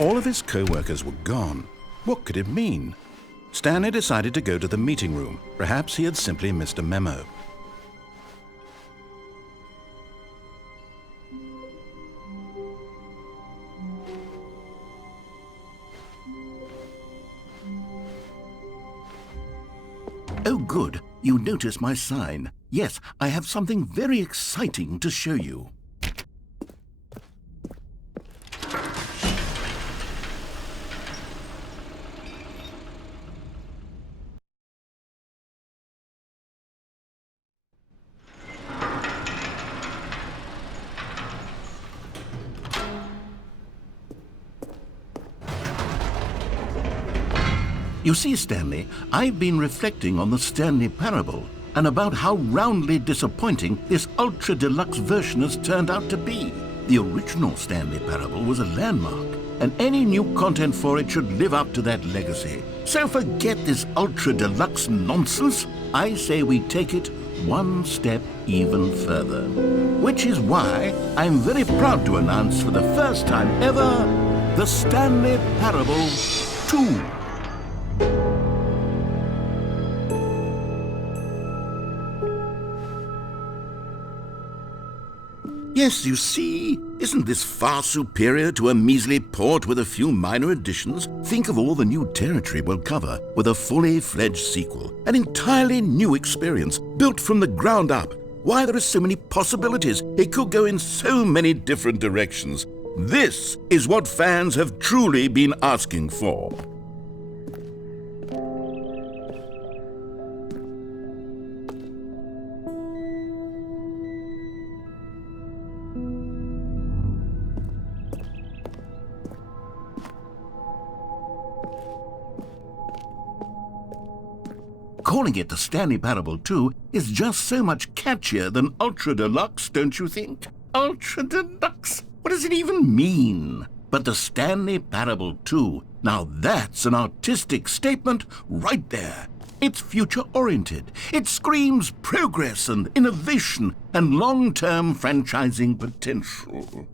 All of his co-workers were gone. What could it mean? Stanley decided to go to the meeting room. Perhaps he had simply missed a memo. Oh, good. You notice my sign. Yes, I have something very exciting to show you. You see, Stanley, I've been reflecting on the Stanley parable and about how roundly disappointing this ultra deluxe version has turned out to be. The original Stanley parable was a landmark, and any new content for it should live up to that legacy. So forget this ultra deluxe nonsense. I say we take it one step even further. Which is why I'm very proud to announce for the first time ever, the Stanley Parable 2. Yes, you see, isn't this far superior to a measly port with a few minor additions? Think of all the new territory we'll cover with a fully fledged sequel, an entirely new experience, built from the ground up. Why, there are so many possibilities. It could go in so many different directions. This is what fans have truly been asking for. Calling it the Stanley Parable 2 is just so much catchier than Ultra Deluxe, don't you think? Ultra Deluxe? What does it even mean? But the Stanley Parable 2, now that's an artistic statement right there. It's future-oriented. It screams progress and innovation and long-term franchising potential.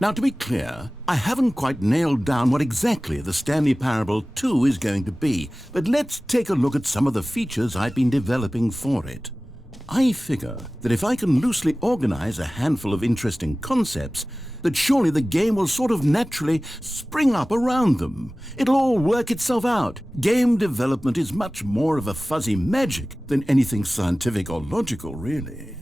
Now, to be clear, I haven't quite nailed down what exactly the Stanley Parable 2 is going to be, but let's take a look at some of the features I've been developing for it. I figure that if I can loosely organize a handful of interesting concepts, that surely the game will sort of naturally spring up around them. It'll all work itself out. Game development is much more of a fuzzy magic than anything scientific or logical, really.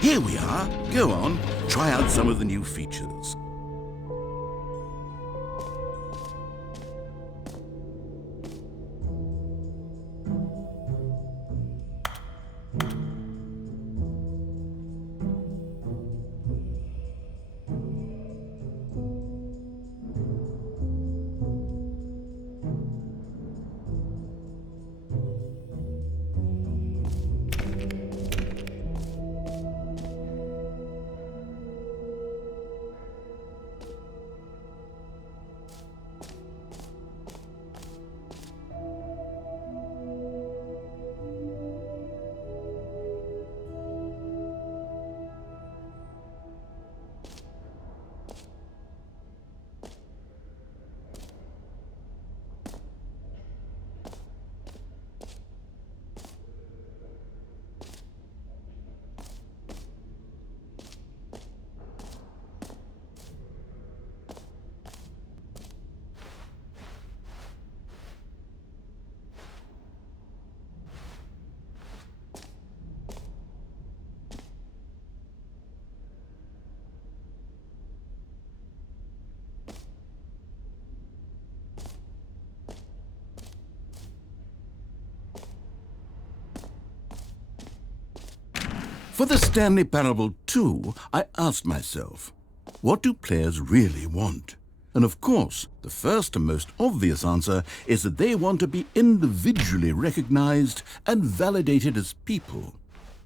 Here we are. Go on, try out some of the new features. For the Stanley Parable 2, I asked myself, what do players really want? And of course, the first and most obvious answer is that they want to be individually recognized and validated as people.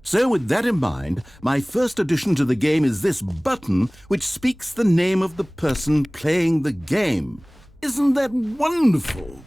So with that in mind, my first addition to the game is this button which speaks the name of the person playing the game. Isn't that wonderful?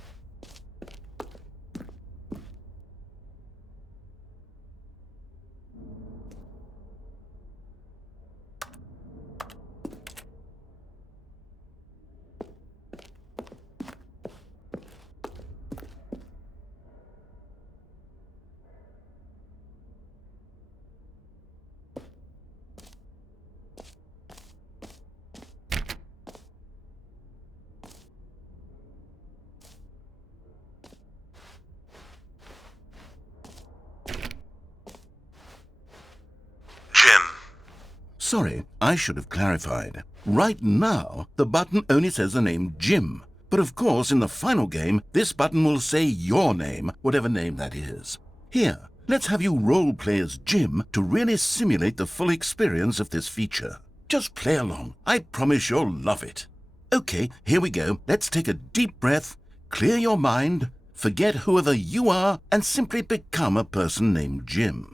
Sorry, I should have clarified. Right now, the button only says the name Jim. But of course, in the final game, this button will say your name, whatever name that is. Here, let's have you role-play as Jim to really simulate the full experience of this feature. Just play along. I promise you'll love it. Okay, here we go. Let's take a deep breath, clear your mind, forget whoever you are, and simply become a person named Jim.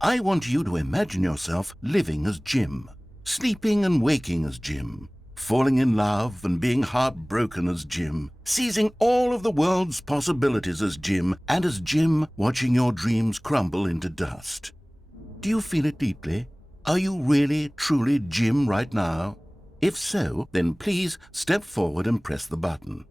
I want you to imagine yourself living as Jim, sleeping and waking as Jim, falling in love and being heartbroken as Jim, seizing all of the world's possibilities as Jim, and as Jim watching your dreams crumble into dust. Do you feel it deeply? Are you really, truly Jim right now? If so, then please step forward and press the button.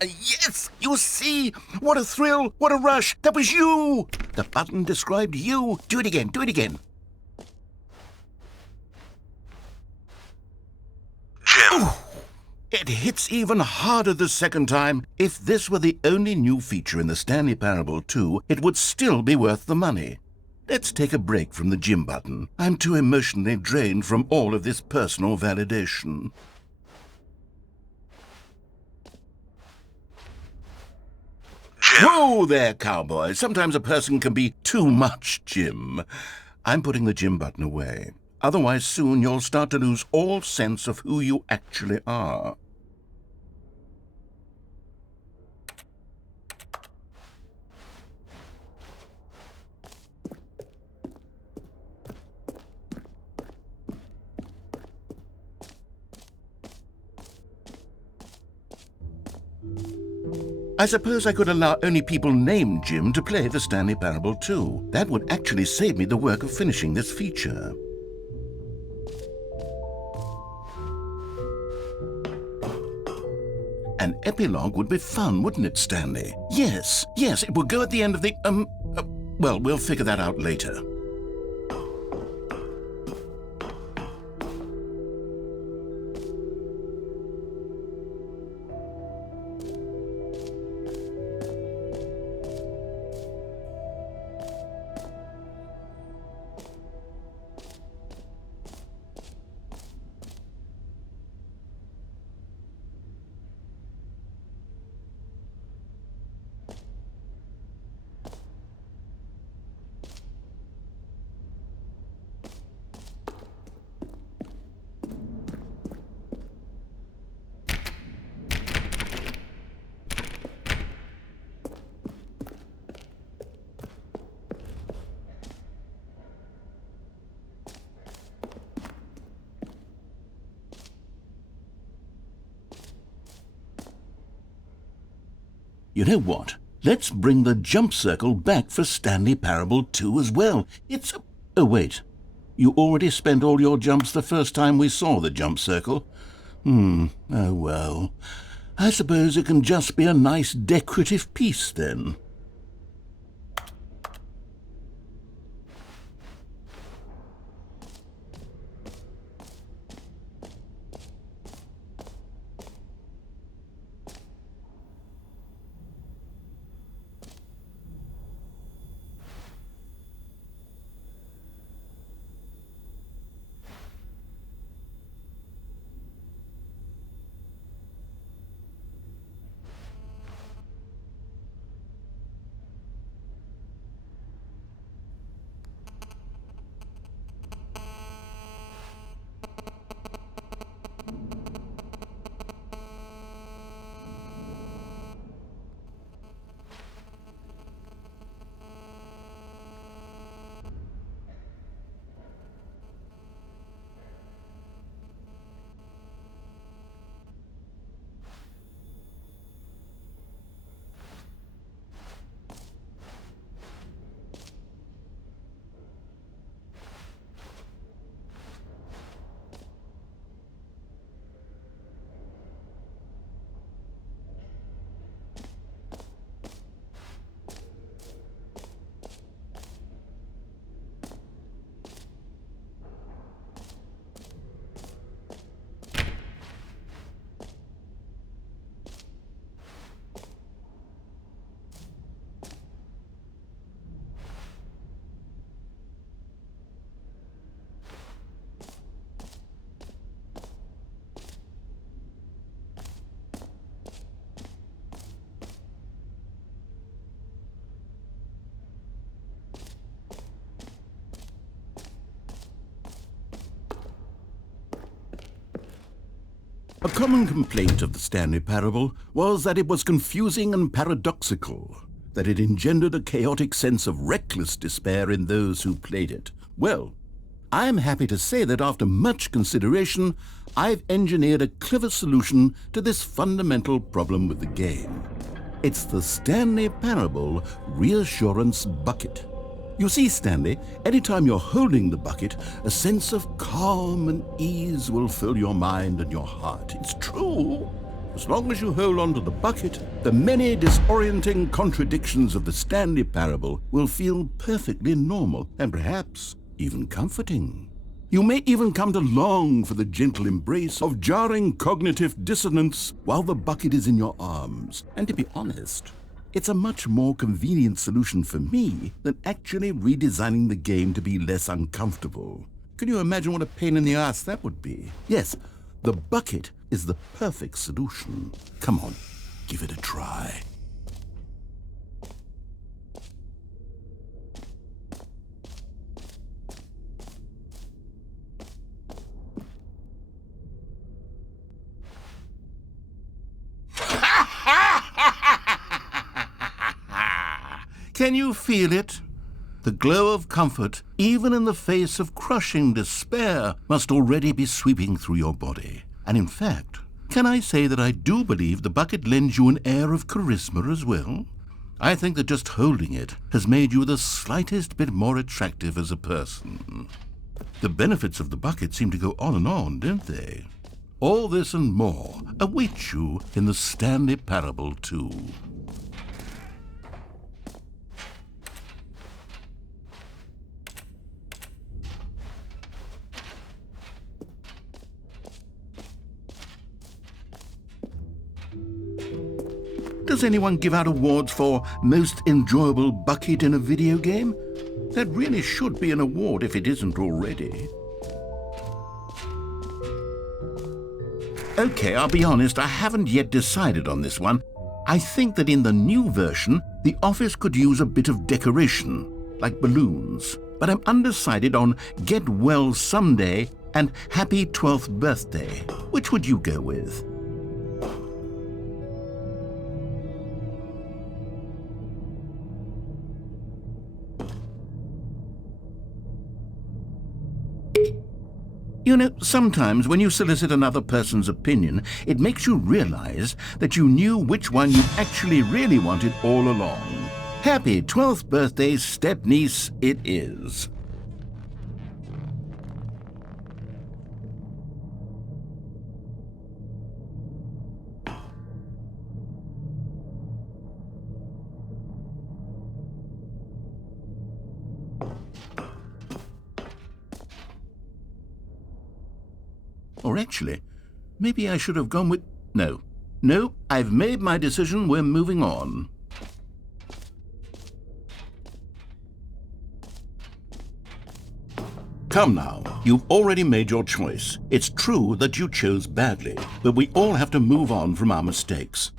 Yes! You see? What a thrill! What a rush! That was you! The button described you. Do it again. Do it again. Jim. Ooh, it hits even harder the second time. If this were the only new feature in the Stanley Parable 2, it would still be worth the money. Let's take a break from the Jim button. I'm too emotionally drained from all of this personal validation. Whoa there, cowboy. Sometimes a person can be too much Jim. I'm putting the Jim button away. Otherwise, soon you'll start to lose all sense of who you actually are. I suppose I could allow only people named Jim to play the Stanley Parable 2. That would actually save me the work of finishing this feature. An epilogue would be fun, wouldn't it, Stanley? Yes, it would go at the end of the, well, we'll figure that out later. You know what? Let's bring the jump circle back for Stanley Parable 2 as well. Oh, wait. You already spent all your jumps the first time we saw the jump circle? Oh well. I suppose it can just be a nice decorative piece then. A common complaint of the Stanley Parable was that it was confusing and paradoxical, that it engendered a chaotic sense of reckless despair in those who played it. Well, I am happy to say that after much consideration, I've engineered a clever solution to this fundamental problem with the game. It's the Stanley Parable Reassurance Bucket. You see, Stanley, anytime you're holding the bucket, a sense of calm and ease will fill your mind and your heart. It's true. As long as you hold on to the bucket, the many disorienting contradictions of the Stanley Parable will feel perfectly normal and perhaps even comforting. You may even come to long for the gentle embrace of jarring cognitive dissonance while the bucket is in your arms. And to be honest, it's a much more convenient solution for me than actually redesigning the game to be less uncomfortable. Can you imagine what a pain in the ass that would be? Yes, the bucket is the perfect solution. Come on, give it a try. Can you feel it? The glow of comfort, even in the face of crushing despair, must already be sweeping through your body. And in fact, can I say that I do believe the bucket lends you an air of charisma as well? I think that just holding it has made you the slightest bit more attractive as a person. The benefits of the bucket seem to go on, don't they? All this and more await you in the Stanley Parable 2. Does anyone give out awards for most enjoyable bucket in a video game? That really should be an award if it isn't already. Okay, I'll be honest, I haven't yet decided on this one. I think that in the new version, the office could use a bit of decoration, like balloons. But I'm undecided on Get Well Someday and Happy 12th Birthday. Which would you go with? You know, sometimes when you solicit another person's opinion, it makes you realize that you knew which one you actually really wanted all along. Happy 12th birthday, step-niece, it is. Or actually, maybe I should have gone with... No, I've made my decision, we're moving on. Come now, you've already made your choice. It's true that you chose badly, but we all have to move on from our mistakes.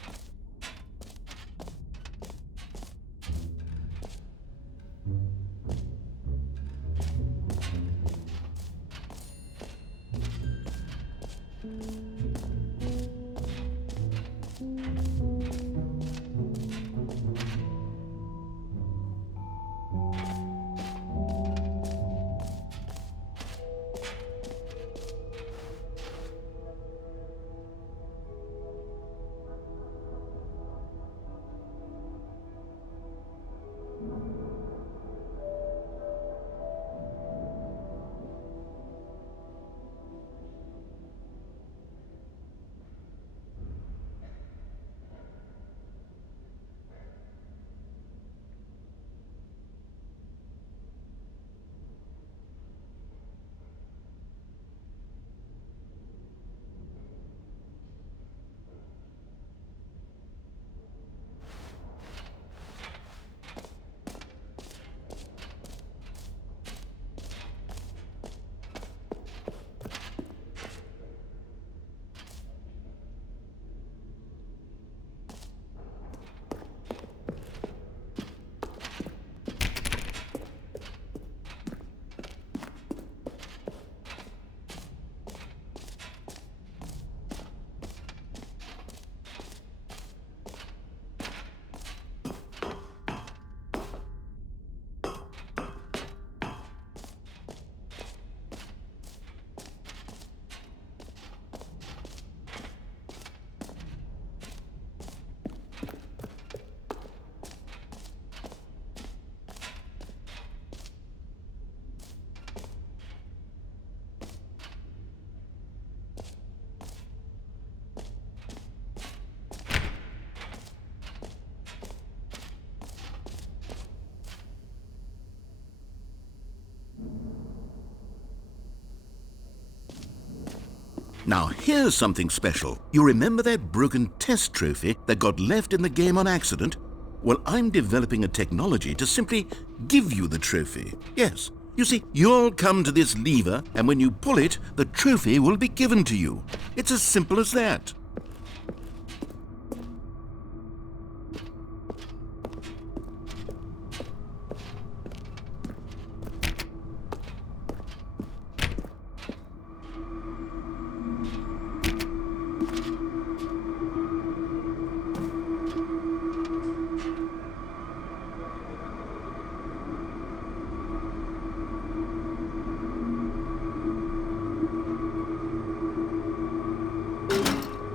Now here's something special. You remember that broken test trophy that got left in the game on accident? Well, I'm developing a technology to simply give you the trophy. Yes. You see, you'll come to this lever, and when you pull it, the trophy will be given to you. It's as simple as that.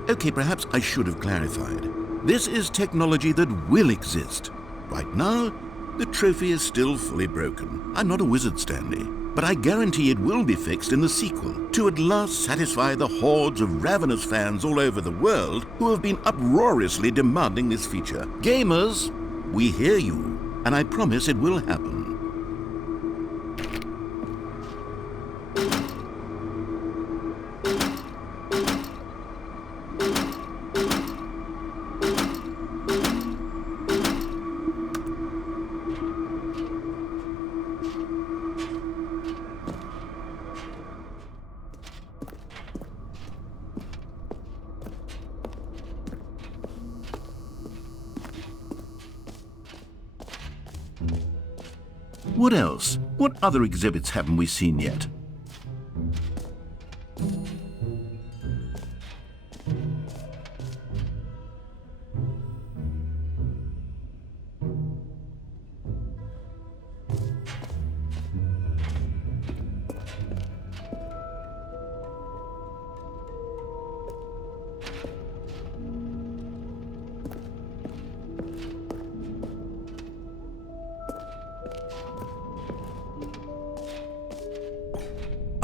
Okay, perhaps I should have clarified. This is technology that will exist. Right now, the trophy is still fully broken. I'm not a wizard, Stanley, but I guarantee it will be fixed in the sequel to at last satisfy the hordes of ravenous fans all over the world who have been uproariously demanding this feature. Gamers, we hear you, and I promise it will happen. What else? What other exhibits haven't we seen yet?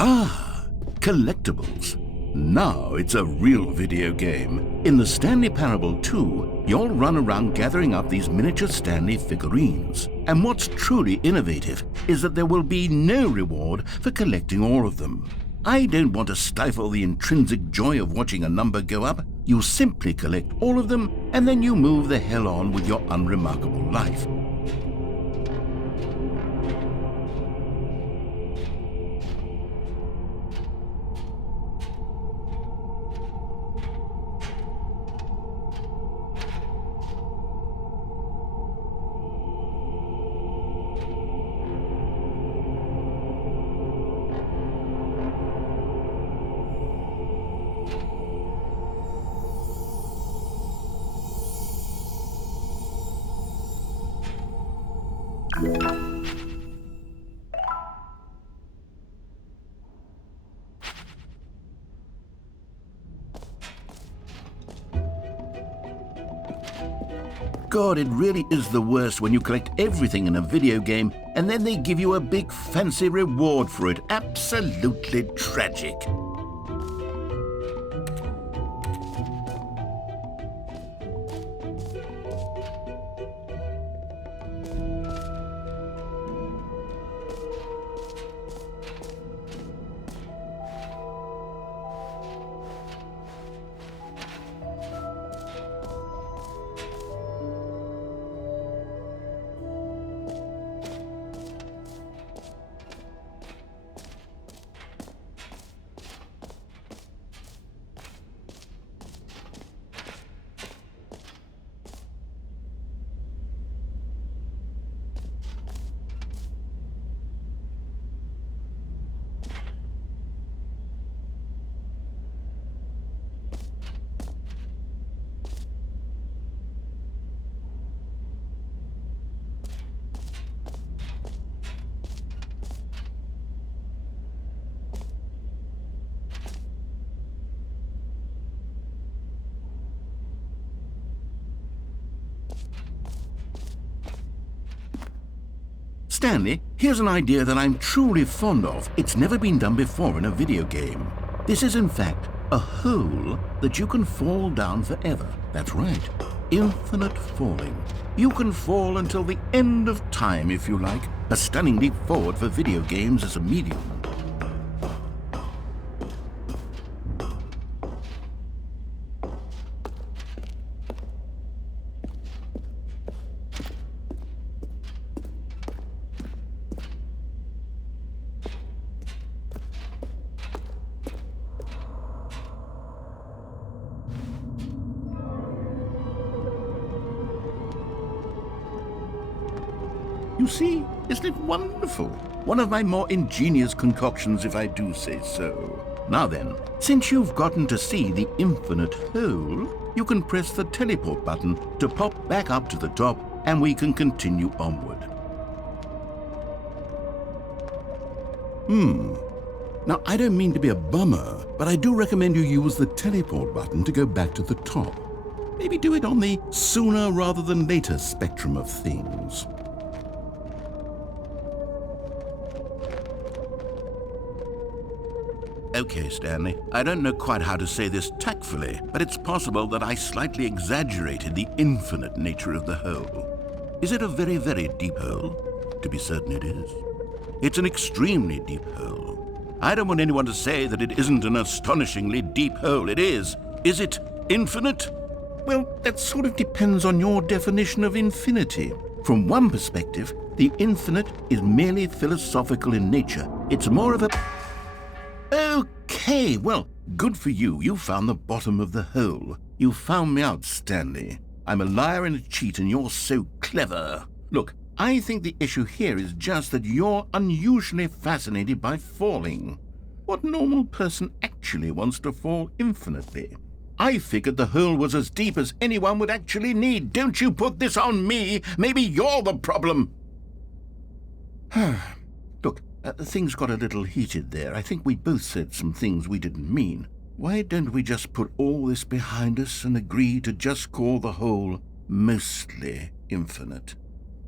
Ah, collectibles. Now it's a real video game. In the Stanley Parable 2, you'll run around gathering up these miniature Stanley figurines. And what's truly innovative is that there will be no reward for collecting all of them. I don't want to stifle the intrinsic joy of watching a number go up. You simply collect all of them, and then you move the hell on with your unremarkable life. God, it really is the worst when you collect everything in a video game and then they give you a big fancy reward for it. Absolutely tragic. Stanley, here's an idea that I'm truly fond of. It's never been done before in a video game. This is in fact a hole that you can fall down forever. That's right, infinite falling. You can fall until the end of time if you like. A stunning leap forward for video games as a medium. You see, isn't it wonderful? One of my more ingenious concoctions, if I do say so. Now then, since you've gotten to see the infinite hole, you can press the teleport button to pop back up to the top, and we can continue onward. Now, I don't mean to be a bummer, but I do recommend you use the teleport button to go back to the top. Maybe do it on the sooner rather than later spectrum of things. Okay, Stanley, I don't know quite how to say this tactfully, but it's possible that I slightly exaggerated the infinite nature of the hole. Is it a very, very deep hole? To be certain it is. It's an extremely deep hole. I don't want anyone to say that it isn't an astonishingly deep hole. It is. Is it infinite? Well, that sort of depends on your definition of infinity. From one perspective, the infinite is merely philosophical in nature. It's more of a... Okay, well, good for you. You found the bottom of the hole. You found me out, Stanley. I'm a liar and a cheat, and you're so clever. Look, I think the issue here is just that you're unusually fascinated by falling. What normal person actually wants to fall infinitely? I figured the hole was as deep as anyone would actually need. Don't you put this on me. Maybe you're the problem. Look, things got a little heated there. I think we both said some things we didn't mean. Why don't we just put all this behind us and agree to just call the hole mostly infinite?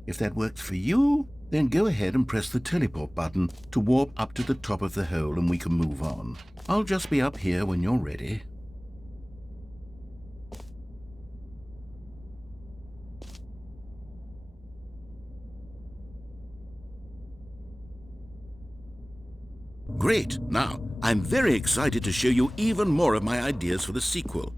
If that works for you, then go ahead and press the teleport button to warp up to the top of the hole and we can move on. I'll just be up here when you're ready. Great. Now, I'm very excited to show you even more of my ideas for the sequel.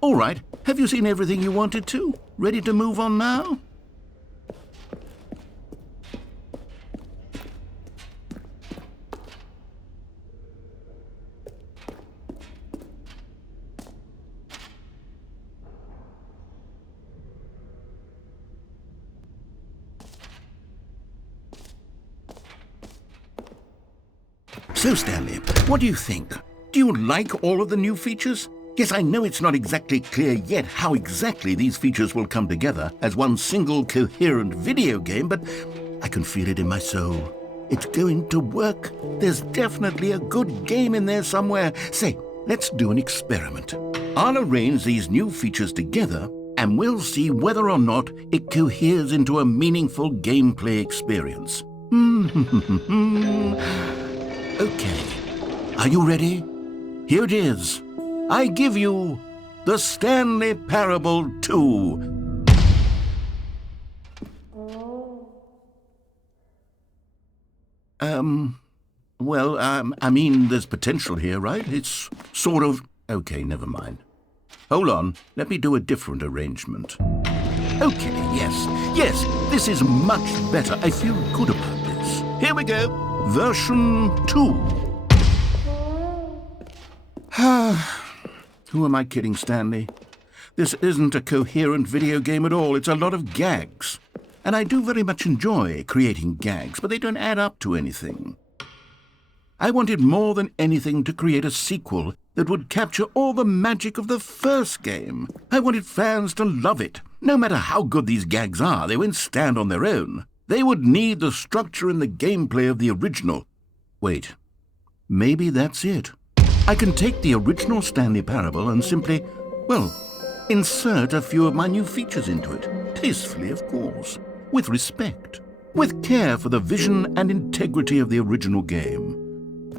All right, have you seen everything you wanted to? Ready to move on now? So, Stanley, what do you think? Do you like all of the new features? Yes, I know it's not exactly clear yet how exactly these features will come together as one single coherent video game, but I can feel it in my soul. It's going to work. There's definitely a good game in there somewhere. Say, let's do an experiment. I'll arrange these new features together, and we'll see whether or not it coheres into a meaningful gameplay experience. Okay, are you ready? Here it is. I give you the Stanley Parable 2. I mean, there's potential here, right? It's sort of... Okay, never mind. Hold on, let me do a different arrangement. Okay, yes, this is much better. I feel good about this. Here we go, version 2. Who am I kidding, Stanley? This isn't a coherent video game at all. It's a lot of gags. And I do very much enjoy creating gags, but they don't add up to anything. I wanted more than anything to create a sequel that would capture all the magic of the first game. I wanted fans to love it. No matter how good these gags are, they won't stand on their own. They would need the structure and the gameplay of the original. Wait, maybe that's it. I can take the original Stanley Parable and simply, well, insert a few of my new features into it. Tastefully, of course. With respect. With care for the vision and integrity of the original game.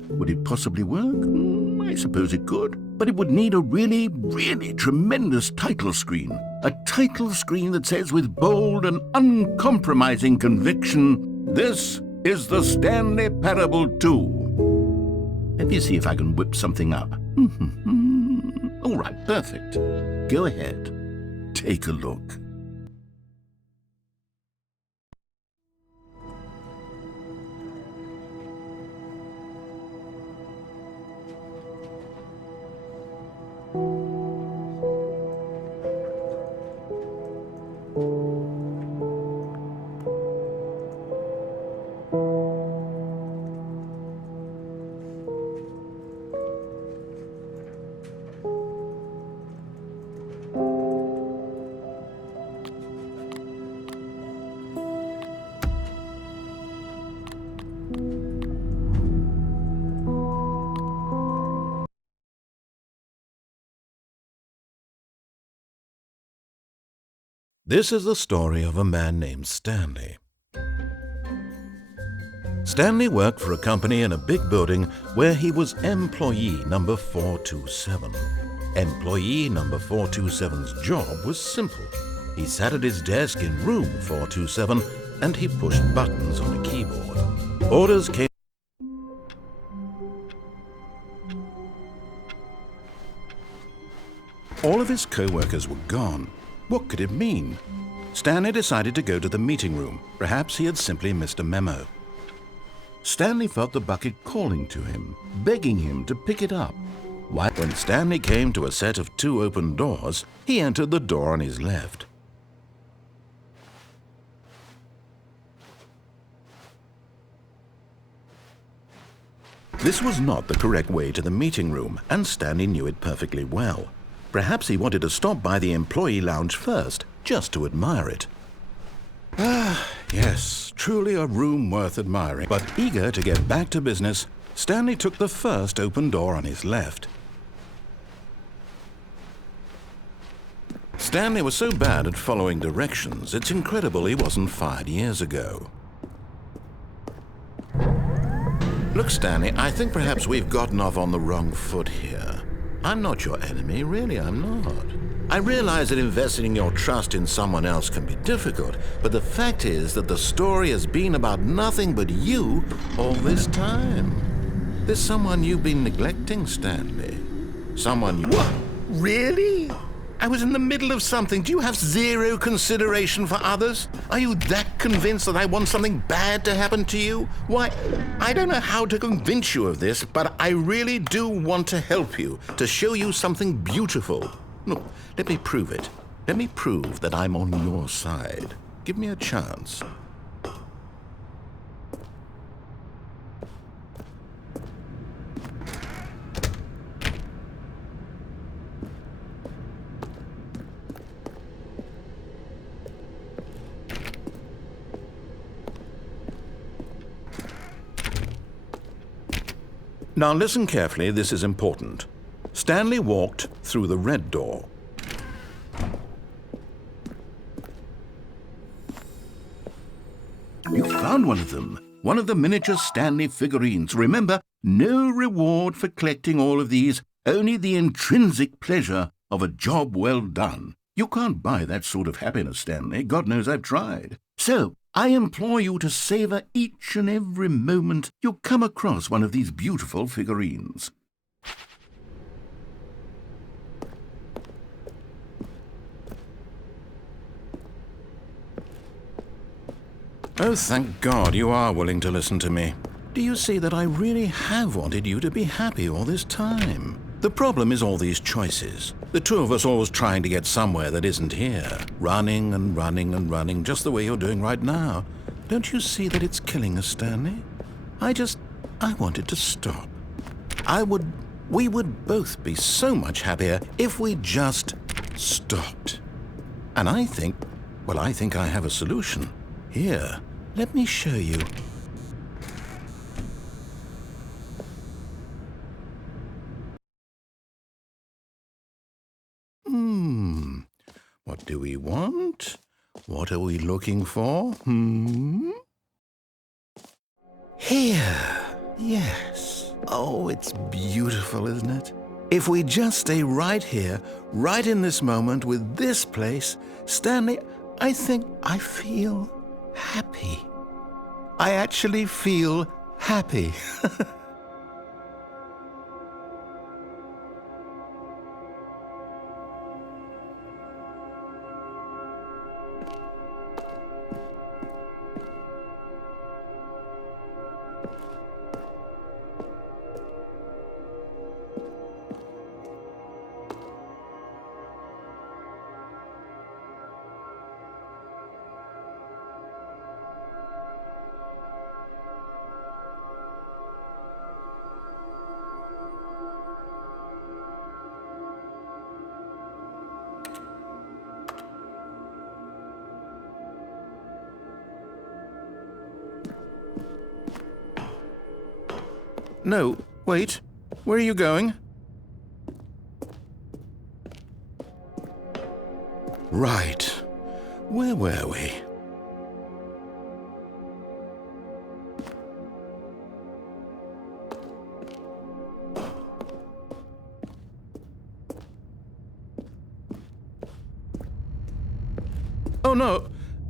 Would it possibly work? I suppose it could. But it would need a really, really tremendous title screen. A title screen that says with bold and uncompromising conviction, "This is the Stanley Parable 2. Let me see if I can whip something up. All right, perfect. Go ahead. Take a look. This is the story of a man named Stanley. Stanley worked for a company in a big building where he was employee number 427. Employee number 427's job was simple. He sat at his desk in room 427 and he pushed buttons on a keyboard. Orders came. All of his co-workers were gone. What could it mean? Stanley decided to go to the meeting room. Perhaps he had simply missed a memo. Stanley felt the bucket calling to him, begging him to pick it up. When Stanley came to a set of 2 open doors, he entered the door on his left. This was not the correct way to the meeting room, and Stanley knew it perfectly well. Perhaps he wanted to stop by the employee lounge first, just to admire it. Yes, truly a room worth admiring. But eager to get back to business, Stanley took the first open door on his left. Stanley was so bad at following directions, it's incredible he wasn't fired years ago. Look, Stanley, I think perhaps we've gotten off on the wrong foot here. I'm not your enemy, really, I'm not. I realize that investing your trust in someone else can be difficult, but the fact is that the story has been about nothing but you all this time. There's someone you've been neglecting, Stanley. Someone you... What? Really? I was in the middle of something. Do you have zero consideration for others? Are you that convinced that I want something bad to happen to you? Why, I don't know how to convince you of this, but I really do want to help you, to show you something beautiful. Look, let me prove it. Let me prove that I'm on your side. Give me a chance. Now listen carefully, this is important. Stanley walked through the red door. You found one of them. One of the miniature Stanley figurines. Remember, no reward for collecting all of these, only the intrinsic pleasure of a job well done. You can't buy that sort of happiness, Stanley. God knows I've tried. So, I implore you to savor each and every moment you come across one of these beautiful figurines. Oh, thank God you are willing to listen to me. Do you see that I really have wanted you to be happy all this time? The problem is all these choices. The two of us always trying to get somewhere that isn't here. Running and running and running, just the way you're doing right now. Don't you see that it's killing us, Stanley? I wanted to stop. We would both be so much happier if we just stopped. And I think I have a solution. Here, let me show you. What do we want? What are we looking for? Here. Yes. Oh, it's beautiful, isn't it? If we just stay right here, right in this moment with this place, Stanley, I think I feel happy. I actually feel happy. No, wait. Where are you going? Right. Where were we? Oh no!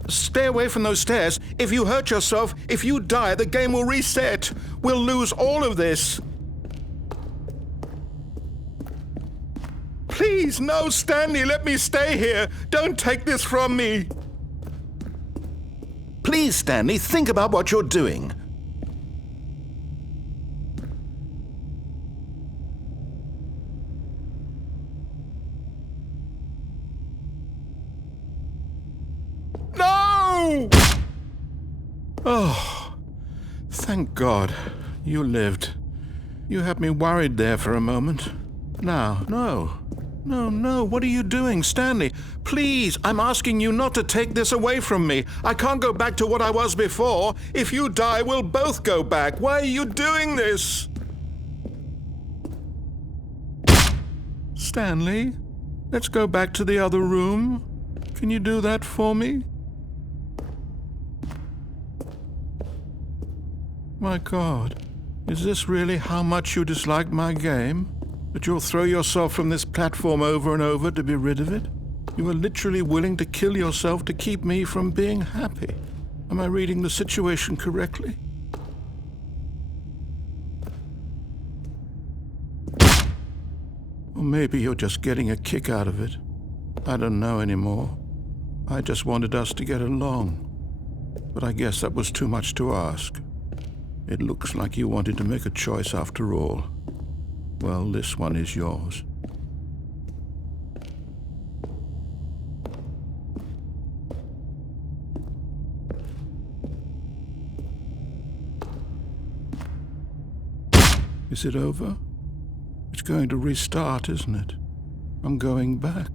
Stay away from those stairs. If you hurt yourself, if you die, the game will reset. We'll lose all of this. Please, no, Stanley, let me stay here. Don't take this from me. Please, Stanley, think about what you're doing. No! Oh, thank God you lived. You had me worried there for a moment. Now, no, what are you doing, Stanley? Please, I'm asking you not to take this away from me. I can't go back to what I was before. If you die, we'll both go back. Why are you doing this? Stanley, let's go back to the other room. Can you do that for me? My God, is this really how much you dislike my game? That you'll throw yourself from this platform over and over to be rid of it? You are literally willing to kill yourself to keep me from being happy. Am I reading the situation correctly? Or maybe you're just getting a kick out of it. I don't know anymore. I just wanted us to get along. But I guess that was too much to ask. It looks like you wanted to make a choice after all. Well, this one is yours. Is it over? It's going to restart, isn't it? I'm going back.